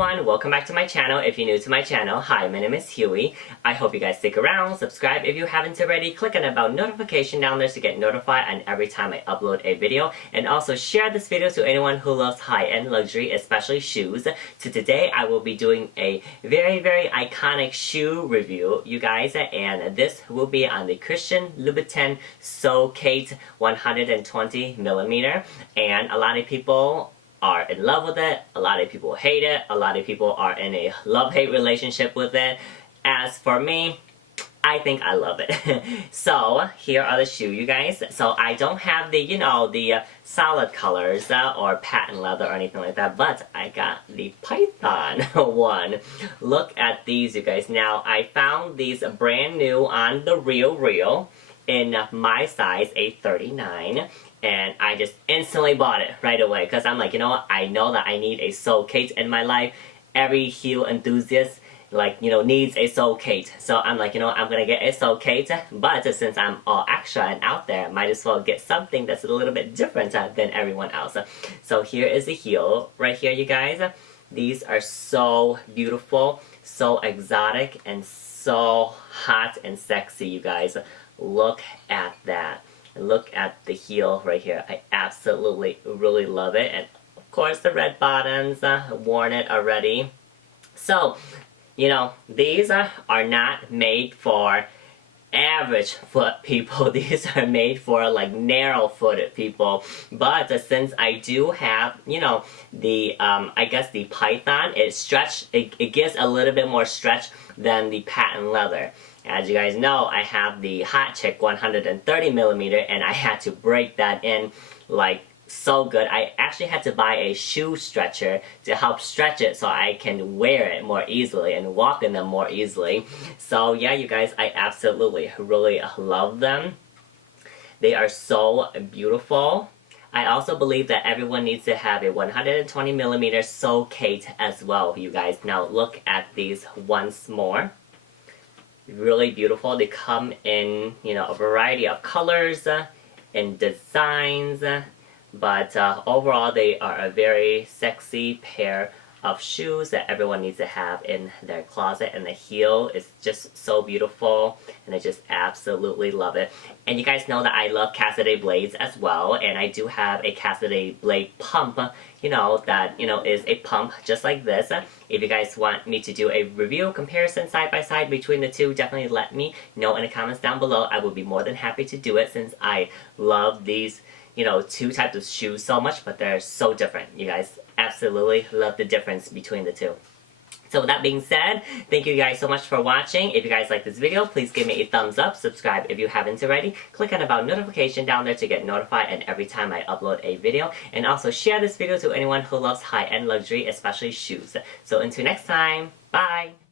everyone, welcome back to my channel. If you're new to my channel, hi, my name is Huey. I hope you guys stick around, subscribe if you haven't already, click on the bell notification down there to get notified on every time I upload a video, and also share this video to anyone who loves high-end luxury, especially shoes. So today I will be doing a very iconic shoe review, you guys, and this will be on the Christian Louboutin So Kate 120mm, and a lot of people are in love with it, a lot of people hate it, a lot of people are in a love-hate relationship with it. As for me, I think I love it. So, here are the shoes, you guys. So, I don't have the, the solid colors or patent leather or anything like that, but I got the Python one. Look at these, you guys. Now, I found these brand new on the Real in my size, a 39. And I just instantly bought it right away because I'm like, you know what, I know that I need a So Kate in my life. Every heel enthusiast, needs a So Kate. So I'm like, I'm gonna get a So Kate, but since I'm all extra and out there, might as well get something that's a little bit different than everyone else. So here is the heel right here, you guys. These are so beautiful, so exotic, and so hot and sexy, you guys. Look at that. Look at the heel right here. I absolutely really love it. And of course the red bottoms, worn it already. So, these are not made for average foot people. These are made for narrow footed people. But since I do have, the I guess the Python, it gives a little bit more stretch than the patent leather. As you guys know, I have the Hot Chick 130mm, and I had to break that in so good. I actually had to buy a shoe stretcher to help stretch it so I can wear it more easily and walk in them more easily. So yeah, you guys, I absolutely really love them. They are so beautiful. I also believe that everyone needs to have a 120mm So Kate as well, you guys. Now look at these once more. Really beautiful. They come in, a variety of colors and designs, but overall they are a very sexy pair of shoes that everyone needs to have in their closet, and the heel is just so beautiful, and I just absolutely love it. And you guys know that I love Cassidy blades as well, and I do have a Cassidy blade pump, that is a pump just like this. If you guys want me to do a review comparison side by side between the two, definitely let me know in the comments down below. I would be more than happy to do it since I love these two types of shoes so much, but they're so different. You guys absolutely love the difference between the two. So with that being said, thank you guys so much for watching. If you guys like this video, please give me a thumbs up, subscribe if you haven't already, click on the bell notification down there to get notified and every time I upload a video, and also share this video to anyone who loves high-end luxury, especially shoes. So until next time, bye!